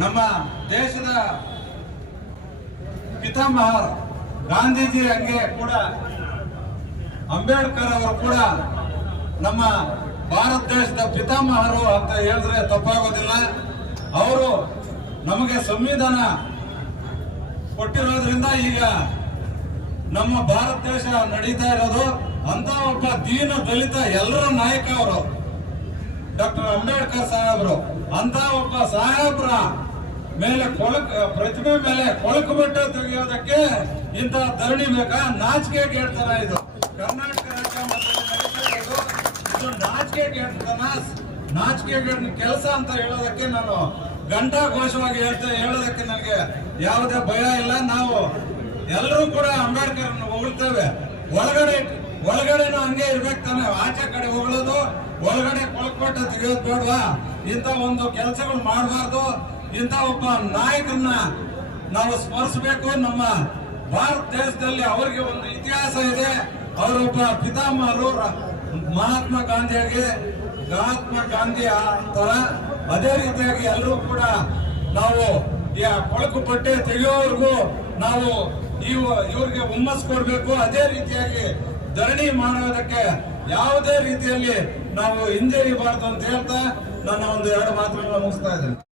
ನಮ್ಮ ದೇಶದ ಪಿತಾಮಹ ಗಾಂಧೀಜಿ ಹಂಗೆ ಕೂಡ, ಅಂಬೇಡ್ಕರ್ ಅವರು ಕೂಡ ನಮ್ಮ ಭಾರತ ದೇಶದ ಪಿತಾಮಹರು ಅಂತ ಹೇಳಿದ್ರೆ ತಪ್ಪಾಗೋದಿಲ್ಲ. ಅವರು ನಮಗೆ ಸಂವಿಧಾನ ಕೊಟ್ಟಿರೋದ್ರಿಂದ ಈಗ ನಮ್ಮ ಭಾರತ ದೇಶ ನಡೀತಾ ಇರೋದು. ಅಂತ ಒಬ್ಬ ದೀನ ದಲಿತ ಎಲ್ಲರ ನಾಯಕ ಅವರು. ಡಾಕ್ಟರ್ ಅಂಬೇಡ್ಕರ್ ಸಾಹೇಬರು ಅಂತ ಒಬ್ಬ ಸಾಹೇಬ್ರ ಮೇಲೆ ಕೊಳಕ, ಪ್ರತಿಮೆ ಮೇಲೆ ಕೊಳಕು ಬಟ್ಟ ತೆಗೆಯೋದಕ್ಕೆ ಇಂಥ ಧರಣಿ ಬೇಕಾ? ನಾಚಿಕೆ ಕೇಳ್ತಾರ ಇದು. ಕರ್ನಾಟಕ ರಾಜ್ಯ ಇದು ನಾಚಿಕೆ ಕೇಳ್ತಾನ ನಾಚಿಕೆ ಕೆಲಸ ಅಂತ ಹೇಳೋದಕ್ಕೆ ನಾನು ಗಂಟಾ ಘೋಷವಾಗಿ ಹೇಳ್ತಾ, ಹೇಳೋದಕ್ಕೆ ನನಗೆ ಯಾವುದೇ ಭಯ ಇಲ್ಲ. ನಾವು ಎಲ್ಲರೂ ಕೂಡ ಅಂಬೇಡ್ಕರ್ ಹೊಗಳ್ತೇವೆ. ಒಳಗಡೆ, ಒಳಗಡೆನೂ ಹಂಗೆ ಇರ್ಬೇಕು ತಾನೆ. ಆಚೆ ಕಡೆ ಹೊಗಳೋದು ಕೊಳಕೊಟ್ಟ ತೆಗೆಯೋದು ಬೇಡವಾ? ಇಂಥ ಒಂದು ಕೆಲಸಗಳು ಮಾಡಬಾರ್ದು. ಇಂಥ ಒಬ್ಬ ನಾಯಕನ್ನ ನಾವು ಸ್ಮರಿಸಬೇಕು. ನಮ್ಮ ಭಾರತ ದೇಶದಲ್ಲಿ ಅವರಿಗೆ ಒಂದು ಇತಿಹಾಸ ಇದೆ. ಅವರೊಬ್ಬ ಪಿತಾಮಹರು ಮಹಾತ್ಮ ಗಾಂಧಿಯಾಗಿ, ಮಹಾತ್ಮ ಗಾಂಧಿ ಅಂತಾರ ಅದೇ ರೀತಿಯಾಗಿ ಎಲ್ಲರೂ ಕೂಡ ನಾವು ಈ ಕೊಳಕು ಬಟ್ಟೆ ತೆಗೆಯೋವರೆಗೂ ನಾವು ಇವು, ಇವ್ರಿಗೆ ಹುಮ್ಮಸ್ ಕೊಡಬೇಕು. ಅದೇ ರೀತಿಯಾಗಿ ಧರಣಿ ಮಾಡೋದಕ್ಕೆ ಯಾವುದೇ ರೀತಿಯಲ್ಲಿ ನಾವು ಹಿಂಜರಿಬಾರ್ದು ಅಂತ ಹೇಳ್ತಾ ನನ್ನ ಒಂದು ಎರಡು ಮಾತುಗಳನ್ನ ಮುಗಿಸ್ತಾ ಇದ್ದೇನೆ.